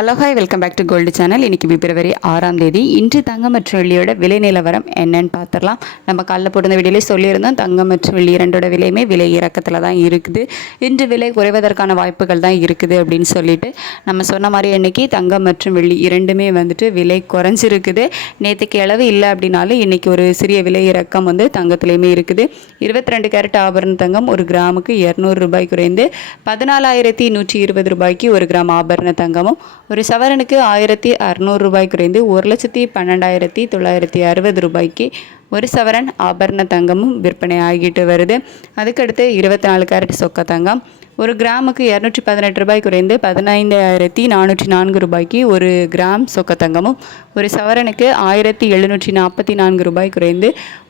Hello hi welcome back to gold channel. இன்றைக்கி February 6ஆம் தேதி. இன்று தங்கம் மற்றும் வெள்ளியோட விலை நிலவரம் என்னன்னு பார்த்துடலாம். நம்ம காலைல போட்டு வீடியோலேயே சொல்லியிருந்தோம், தங்கம் மற்றும் வெள்ளி இரண்டோட விலையுமே விலை இறக்கத்தில் தான் இருக்குது. இன்று விலை குறைவதற்கான வாய்ப்புகள் தான் இருக்குது அப்படின்னு சொல்லிட்டு நம்ம சொன்ன மாதிரி இன்றைக்கி தங்கம் மற்றும் வெள்ளி இரண்டுமே விலை குறைஞ்சிருக்குது. நேற்றுக்கு அளவு இல்லை அப்படின்னாலும் இன்றைக்கி ஒரு சிறிய விலை இறக்கம் தங்கத்துலேயுமே இருக்குது. 22 கேரட் ஆபரண தங்கம் ஒரு கிராமுக்கு 200 ரூபாய் குறைந்து 14,120 ரூபாய்க்கு ஒரு கிராம் ஆபரண தங்கமும், ஒரு சவரனுக்கு 1,600 ரூபாய் குறைந்து 1,12,960 ரூபாய்க்கு ஒரு சவரன் ஆபரண தங்கமும் விற்பனை ஆகிட்டு வருது. அதுக்கடுத்து 24 கேரட் சொக்க தங்கம் ஒரு கிராமுக்கு 218 ரூபாய் குறைந்து 15,404 ரூபாய்க்கு ஒரு கிராம் சொக்க தங்கமும், ஒரு சவரனுக்கு 1,744 ரூபாய் குறைந்து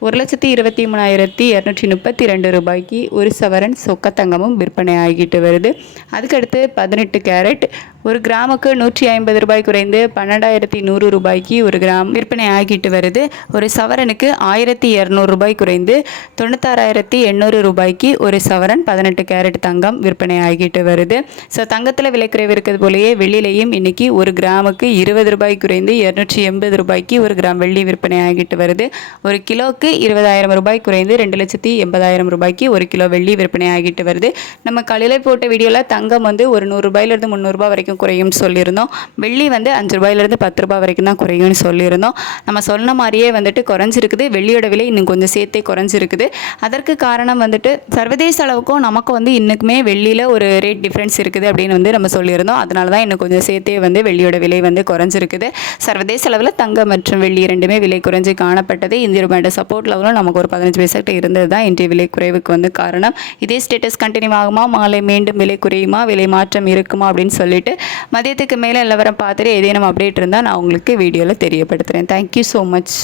1,23,232 ரூபாய்க்கு ஒரு சவரன் சொக்க தங்கமும் விற்பனை ஆகிட்டு வருது. அதுக்கடுத்து 18 கேரட் ஒரு கிராமுக்கு 150 ரூபாய் குறைந்து 12,100 ரூபாய்க்கு ஒரு கிராம் விற்பனை ஆகிட்டு வருது. ஒரு சவரனுக்கு 1,200 ரூபாய் குறைந்து 96,800 ரூபாய்க்கு ஒரு சவரன் 18 கேரட் தங்கம் விற்பனை ஆகிட்டு வருது. ஸோ தங்கத்தில் விலை குறைவு இருக்கிறது போலயே வெள்ளிலையும் இன்னைக்கு ஒரு கிராமுக்கு 20 ரூபாய் குறைந்து 280 ரூபாய்க்கு ஒரு கிராம் வெள்ளி விற்பனை ஆகிட்டு வருது. ஒரு கிலோக்கு 20,000 ரூபாய் குறைந்து 2,80,000 ரூபாய்க்கு ஒரு கிலோ வெள்ளி விற்பனை ஆகிட்டு வருது. நம்ம காலையில் போட்ட வீடியோவில் தங்கம் ஒரு 100 ரூபாயிலிருந்து 300 ரூபாய் வரைக்கும் குறையும்னு சொல்லியிருந்தோம். வெள்ளி 5 ரூபாயிலிருந்து 10 ரூபாய் வரைக்கும் தான் குறையும்னு சொல்லியிருந்தோம். நம்ம சொன்ன மாதிரியே குறைஞ்சிருக்குது. வெள்ளியோட விலை இன்னும் கொஞ்சம் சேர்த்தே குறைஞ்சிருக்குது. அதற்கு காரணம் சர்வதேச அளவுக்கும் நமக்கு இன்னுக்குமே வெள்ளியில் ஒரு ரேட் டிஃப்ரென்ஸ் இருக்குது அப்படின்னு நம்ம சொல்லியிருந்தோம். அதனால தான் இன்னும் கொஞ்சம் சேர்த்தே வெள்ளியோட விலை குறைஞ்சிருக்குது. சர்வதேச அளவில் தங்கம் மற்றும் வெள்ளி இரண்டுமே விலை குறைஞ்சி காணப்பட்டது. இந்திய ரூபாயோட சப்போர்ட் லெவலும் நமக்கு ஒரு 15 பைசா இருந்தது தான் இன்றைய விலை குறைவுக்கு காரணம். இதே ஸ்டேட்டஸ் கண்டினியூ ஆகுமா, மாலை மீண்டும் விலை குறையுமா, விலை மாற்றம் இருக்குமா அப்படின்னு சொல்லிட்டு மதியத்துக்கு மேலே நிலவரம் பார்த்துட்டு ஏதேனும் அப்டேட் இருந்தால் நான் உங்களுக்கு வீடியோவில் தெரியப்படுத்துகிறேன். Thank you so much.